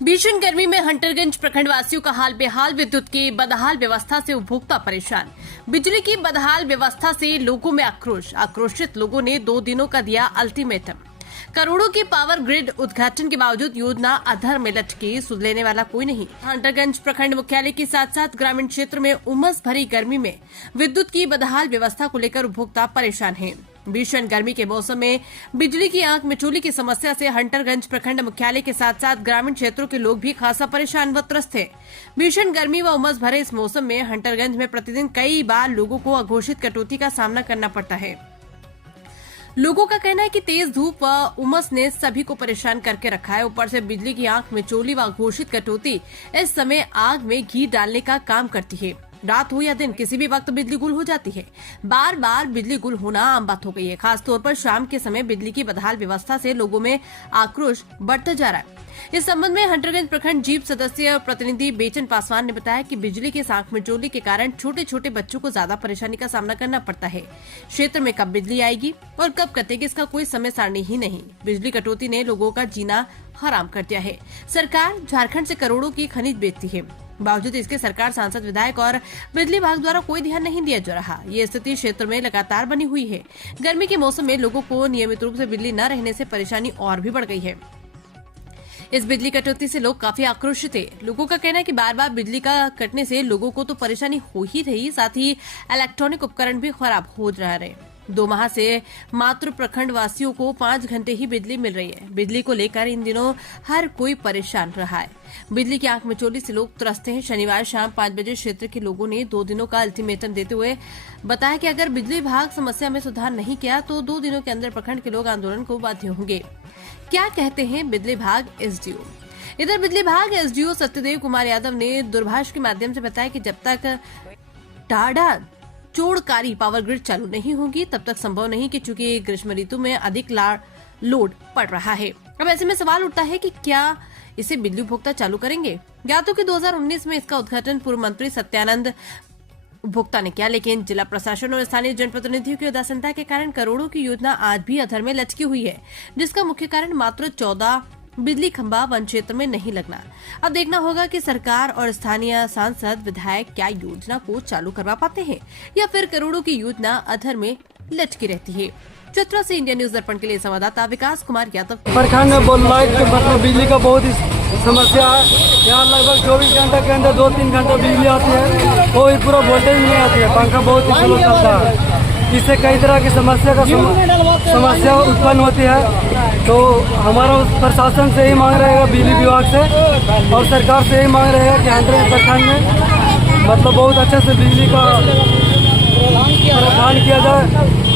भीषण गर्मी में हंटरगंज प्रखंड वासियों का हाल बेहाल। विद्युत की बदहाल व्यवस्था से उपभोक्ता परेशान। बिजली की बदहाल व्यवस्था से लोगों में आक्रोश। आक्रोशित लोगों ने 2 दिनों का दिया अल्टीमेटम। करोड़ों की पावर ग्रिड उद्घाटन के बावजूद योजना अधर में लटकी, सुध लेने वाला कोई नहीं। हंटरगंज प्रखंड मुख्यालय के साथ साथ ग्रामीण क्षेत्र में उमस भरी गर्मी में विद्युत की बदहाल व्यवस्था को लेकर उपभोक्ता परेशान हैं। भीषण गर्मी के मौसम में बिजली की आंख मिचौली की समस्या से हंटरगंज प्रखंड मुख्यालय के साथ साथ ग्रामीण क्षेत्रों के लोग भी खासा परेशान व त्रस्त हैं। भीषण गर्मी व उमस भरे इस मौसम में हंटरगंज में प्रतिदिन कई बार लोगों को अघोषित कटौती का सामना करना पड़ता है। लोगों का कहना है कि तेज धूप व उमस ने सभी को परेशान करके रखा है। ऊपर से बिजली की आंख मिचौली व घोषित कटौती इस समय आग में घी डालने का काम करती है। रात हो या दिन किसी भी वक्त बिजली गुल हो जाती है। बार बार बिजली गुल होना आम बात हो गई है। खासतौर पर शाम के समय बिजली की बदहाल व्यवस्था से लोगों में आक्रोश बढ़ता जा रहा है। इस संबंध में हंटरगंज प्रखंड जीप सदस्य प्रतिनिधि बेचन पासवान ने बताया कि बिजली के आंख मिचौली के कारण छोटे छोटे बच्चों को ज्यादा परेशानी का सामना करना पड़ता है। क्षेत्र में कब बिजली आएगी और कब कटेगी, इसका कोई समय सारणी ही नहीं। बिजली कटौती ने लोगों का जीना हराम कर दिया है। सरकार झारखंड से करोड़ों की खनिज बेचती है, बावजूद इसके सरकार, सांसद, विधायक और बिजली विभाग द्वारा कोई ध्यान नहीं दिया जा रहा। ये स्थिति क्षेत्र में लगातार बनी हुई है। गर्मी के मौसम में लोगों को नियमित रूप से बिजली न रहने से परेशानी और भी बढ़ गई है। इस बिजली कटौती से लोग काफी आक्रोशित है। लोगों का कहना है कि बार बार बिजली का कटने से लोगों को तो परेशानी हो ही रही, साथ ही इलेक्ट्रॉनिक उपकरण भी खराब हो रहे। 2 माह से मात्र प्रखंड वासियों को 5 घंटे ही बिजली मिल रही है। बिजली को लेकर इन दिनों हर कोई परेशान रहा है। बिजली की आंख मिचौली से लोग त्रस्त हैं। शनिवार शाम 5 बजे क्षेत्र के लोगों ने 2 दिनों का अल्टीमेटम देते हुए बताया कि अगर बिजली विभाग समस्या में सुधार नहीं किया तो 2 दिनों के अंदर प्रखंड के लोग आंदोलन को बाध्य होंगे। क्या कहते हैं बिजली विभाग एसडीओ? इधर बिजली विभाग एसडीओ सत्यदेव कुमार यादव ने दूरभाष के माध्यम से बताया कि जब तक टाडा चोड़कारी पावर ग्रिड चालू नहीं होगी तब तक संभव नहीं, कि चूंकि ग्रीष्म ऋतु में अधिक लोड पड़ रहा है। अब ऐसे में सवाल उठता है कि क्या इसे बिजली उपभोक्ता चालू करेंगे? ज्ञात हो कि 2019 में इसका उद्घाटन पूर्व मंत्री सत्यानंद उपभोक्ता ने किया, लेकिन जिला प्रशासन और स्थानीय जनप्रतिनिधियों की उदासीनता के कारण करोड़ों की योजना आज भी अधर में लटकी हुई है, जिसका मुख्य कारण मात्र 14 बिजली खंभा वन क्षेत्र में नहीं लगना। अब देखना होगा कि सरकार और स्थानीय सांसद, विधायक क्या योजना को चालू करवा पाते हैं या फिर करोड़ों की योजना अधर में लटकी रहती है। चतरा से इंडिया न्यूज दर्पण के लिए संवाददाता विकास कुमार यादव। प्रखंड में मतलब बिजली का बहुत ही समस्या है। यहाँ लगभग 24 घंटे के अंदर 2-3 घंटे बिजली आती है, कोई पूरा वोल्टेज नहीं आती है। पंखा बहुत ही स्लो चलता है। इससे कई तरह की समस्या उत्पन्न होती है। तो हमारा प्रशासन से ही मांग रहेगा, बिजली विभाग से और सरकार से ही मांग रहेगा कि हंटरगंज प्रखंड में मतलब बहुत अच्छे से बिजली का प्रावधान किया जाए।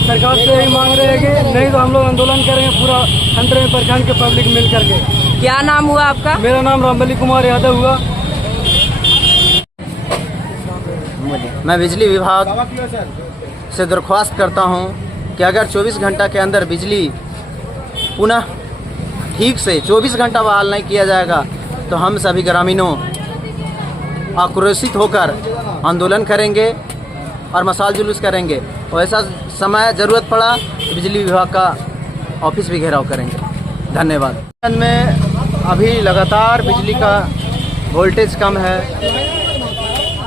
सरकार से ही मांग रहेगी, नहीं तो हम लोग आंदोलन करेंगे पूरा हंटरगंज प्रखंड के पब्लिक मिल करके। क्या नाम हुआ आपका? मेरा नाम रामबली कुमार यादव हुआ। मैं बिजली विभाग से दरख्वास्त करता हूं कि अगर 24 घंटा के अंदर बिजली पुनः ठीक से 24 घंटा बहाल नहीं किया जाएगा तो हम सभी ग्रामीणों आक्रोशित होकर आंदोलन करेंगे और मसाल जुलूस करेंगे। और ऐसा समय ज़रूरत पड़ा तो बिजली विभाग का ऑफिस भी घेराव करेंगे। धन्यवाद। में अभी लगातार बिजली का वोल्टेज कम है,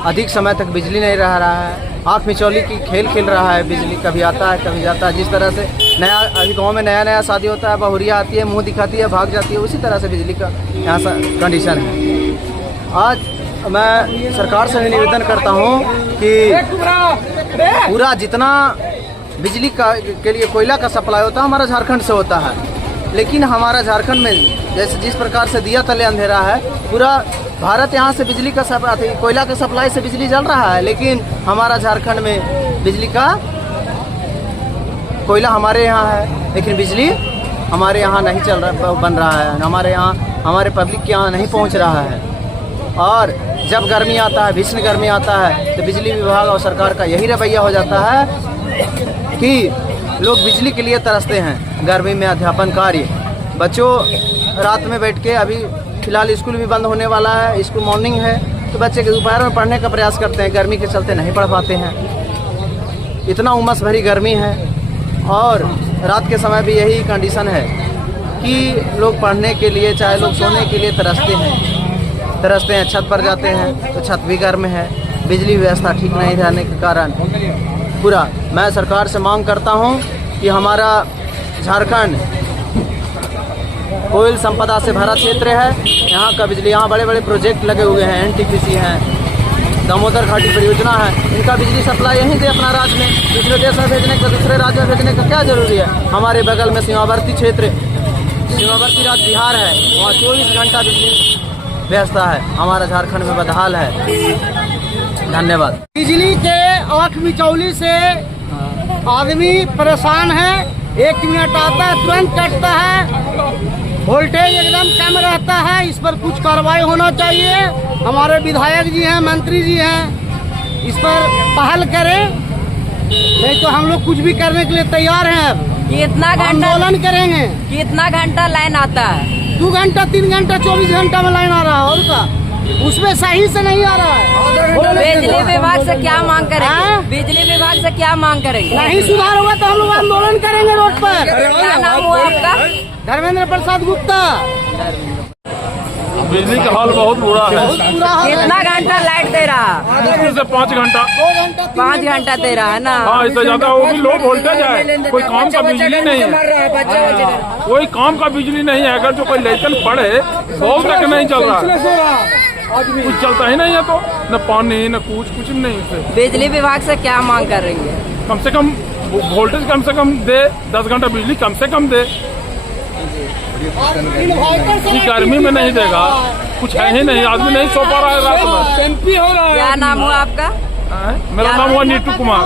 अधिक समय तक बिजली नहीं रह रहा है। आँख मिचौली की खेल खेल रहा है। बिजली कभी आता है कभी जाता है। जिस तरह से नया अभी गाँव में नया शादी होता है, बहुरिया आती है, मुंह दिखाती है, भाग जाती है, उसी तरह से बिजली का यहाँ कंडीशन है। आज मैं सरकार से निवेदन करता हूँ कि पूरा जितना बिजली के लिए कोयला का सप्लाई होता है हमारा झारखंड से होता है, लेकिन हमारा झारखंड में जैसे जिस प्रकार से दिया तले अंधेरा है, पूरा भारत यहाँ से बिजली का कोयला के सप्लाई से बिजली जल रहा है, लेकिन हमारा झारखंड में बिजली का कोयला हमारे यहाँ है, लेकिन बिजली हमारे यहाँ नहीं बन रहा है, हमारे यहाँ हमारे पब्लिक के यहाँ नहीं पहुँच रहा है। और जब गर्मी आता है, भीषण गर्मी आता है, तो बिजली विभाग और सरकार का यही रवैया हो जाता है कि लोग बिजली के लिए तरसते हैं। गर्मी में अध्यापन कार्य, बच्चों रात में बैठ के, अभी फिलहाल स्कूल भी बंद होने वाला है, स्कूल मॉर्निंग है, तो बच्चे के दोपहर में पढ़ने का प्रयास करते हैं, गर्मी के चलते नहीं पढ़ पाते हैं। इतना उमस भरी गर्मी है और रात के समय भी यही कंडीशन है कि लोग पढ़ने के लिए, चाहे लोग सोने के लिए तरसते हैं, छत पर जाते हैं तो छत भी गर्म है, बिजली व्यवस्था ठीक नहीं रहने के कारण पूरा। मैं सरकार से मांग करता हूं कि हमारा झारखंड कोयल संपदा से भरा क्षेत्र है, यहाँ का बिजली, यहाँ बड़े बड़े प्रोजेक्ट लगे हुए हैं, एनटीपीसी हैं, दामोदर घाटी परियोजना है, इनका बिजली सप्लाई यहीं से अपना राज्य में, दूसरे देश में भेजने का, दूसरे राज्य में भेजने का क्या जरूरी है। हमारे बगल में सीमावर्ती क्षेत्र, सीमावर्ती राज्य बिहार है, वहाँ 24 घंटा बिजली व्यवस्था है, हमारा झारखंड में बदहाल है। धन्यवाद। बिजली के आँख मिचौली से आदमी परेशान है, 1 मिनट आता है तुरंत कटता है, वोल्टेज एकदम कम रहता है। इस पर कुछ कार्रवाई होना चाहिए। हमारे विधायक जी हैं, मंत्री जी हैं, इस पर पहल करें, नहीं तो हम लोग कुछ भी करने के लिए तैयार हैं। अब कितना घंटा आंदोलन करेंगे। कितना घंटा लाइन आता है? 2 घंटा 3 घंटा 24 घंटा में लाइन आ रहा है, और का उसमें सही से नहीं आ रहा है। बिजली विभाग से क्या मांग करेंगे? हाँ? बिजली विभाग से क्या मांग करेंगे? नहीं सुधार होगा तो हम लोग आंदोलन करेंगे रोड पर। क्या नाम हुआ आपका? धर्मेंद्र प्रसाद गुप्ता। बिजली का हाल बहुत बुरा है। कितना घंटा लाइट दे रहा? मुश्किल से 5 घंटा 5 घंटा दे रहा है ना। हाँ, इससे ज्यादा वो भी लो वोल्टेज है, कोई काम का बिजली नहीं है, कोई काम का बिजली नहीं है। अगर जो कोई लेसन पड़े बहुत तक नहीं चल रहा है, कुछ चलता ही नहीं है, तो न पानी न कुछ नहीं है। बिजली विभाग से क्या मांग कर रही है? कम से कम दे, 10 घंटा बिजली कम से कम दे। ये गर्मी में नहीं देगा, कुछ है ही नहीं, आदमी नहीं सो पा रहा है रात भर। क्या नाम हुआ आपका? मेरा नाम हुआ नीतू कुमार।